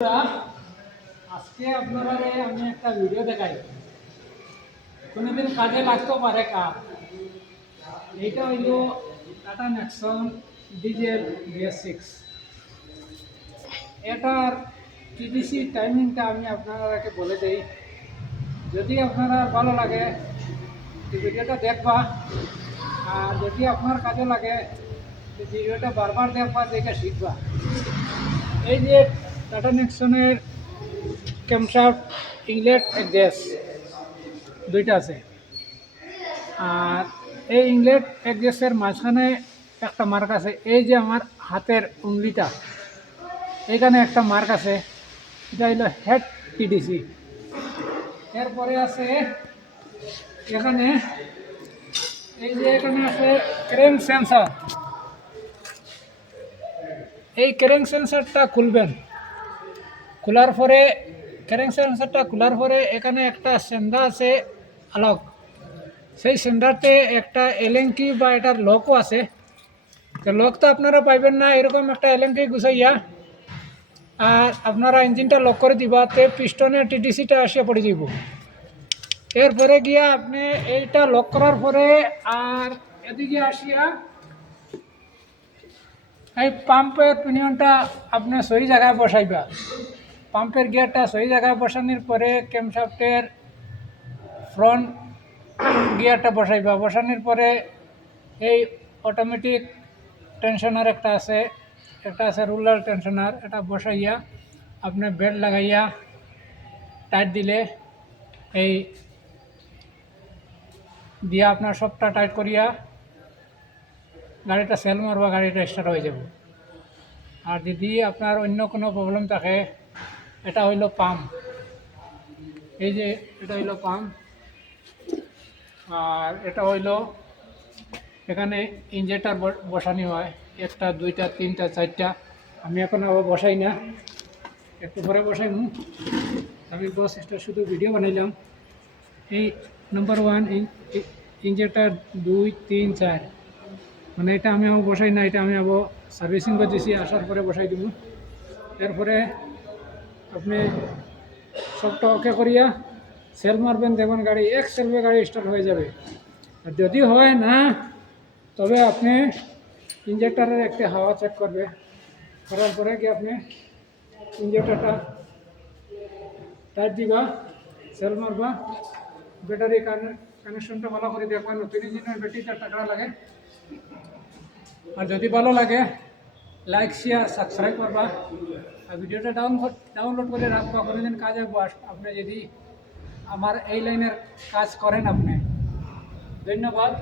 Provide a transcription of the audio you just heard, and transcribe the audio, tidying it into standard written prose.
আজকে আপনারা আমি একটা ভিডিও দেখাই, কোনোদিন কাজে লাগতে পারে কার। এইটা হইল টাটা নেক্সন ডিজেল BS6। এটার টিডিসি টাইমিংটা আমি আপনারাকে বলে দিই, যদি আপনারা ভালো লাগে ভিডিওটা দেখবা, আর যদি আপনার কাজে লাগে ভিডিওটা বারবার দেখবা, দেখে শিখবা। এই যে টাটা নেক্সনের ক্যামশাফট ইংলেট এক্সজস্ট দুইটা আছে, আর এই ইংলেট এক্সজস্টের মাঝখানে একটা মার্ক আছে। এই যে আমার হাতের উংলিটা, এখানে একটা মার্ক আছে, এটা হলো হেড টিডিসি। এরপরে আছে এখানে, এই যে এখানে আছে ক্রেন সেন্সর। এই ক্রেন সেন্সরটা খুলবেন, খোলার পরে ক্রেন সেন্সরটা খোলার পরে এখানে একটা সেন্ডা আছে আলোক, সেই সেন্ডারতে একটা এলেঙ্কি বা এটার লকও আছে। তো লক তো আপনারা পাইবেন না, এরকম একটা এলেঙ্কি গুছাইয়া আর আপনারা ইঞ্জিনটা লক করে দিবা, তে পিস্টনের টিডিসিটা আসিয়া পড়ে যাব। এরপরে গিয়া আপনি এইটা লক করার পরে আর এদিকে আসিয়া এই পাম্পের পিনিয়নটা আপনি সহি জায়গায় বসাইবা। পাম্পের গিয়ারটা সহি জায়গায় বসানোর পরে ক্যামশাফটের ফ্রন্ট গিয়ারটা বসাইবা। বসানোর পরে এই অটোমেটিক টেনশনার একটা আছে রুলার টেনশনার, এটা বসাইয়া আপনি বেল্ট লাগাইয়া টাইট দিলে এই দিয়া আপনার সবটা টাইট করিয়া গাড়িটা সেল মারবা, গাড়িটা স্টার্ট হয়ে যাব। আর যদি আপনার অন্য কোনো প্রবলেম থাকে, এটা হইল পাম্প, এই যে এটা হইল পাম্প, আর এটা হইল এখানে ইঞ্জেক্টর বসানো হয়, একটা দুইটা তিনটা চারটা। আমি এখন আবার বসাই না, একটু পরে বসাই। আমি বস এটা শুধু ভিডিও বানাইলাম। এই নাম্বার 1 ইঞ্জেক্টর 2 3 4, মানে এটা আমি আবার বসাই না, এটা আমি আবার সার্ভিসিং করতেছি, আসার পরে বসাই দিব। এরপরে আপনি সবটা ওকে করিয়া সেল মারবেন, দেখবেন গাড়ি এক সেলফে গাড়ি স্টার্ট হয়ে যাবে। আর যদি হয় না, তবে আপনি ইঞ্জেক্টরের একটা হাওয়া চেক করবে, করার পরে কি আপনি ইঞ্জেক্টরটা টাইট দিবা, সেল মারবা, ব্যাটারি কানেকশনটা ভালো করে দেখবা। নতুন ইঞ্জিনের ব্যাটারি 4 টাকা লাগে। আর যদি ভালো লাগে লাইক শেয়ার সাবস্ক্রাইব করবা, আর ভিডিওটা ডাউনলোড করে রাখবা, কোনোদিন কাজে আপনি যদি আমার এই লাইনের কাজ করেন আপনি। ধন্যবাদ।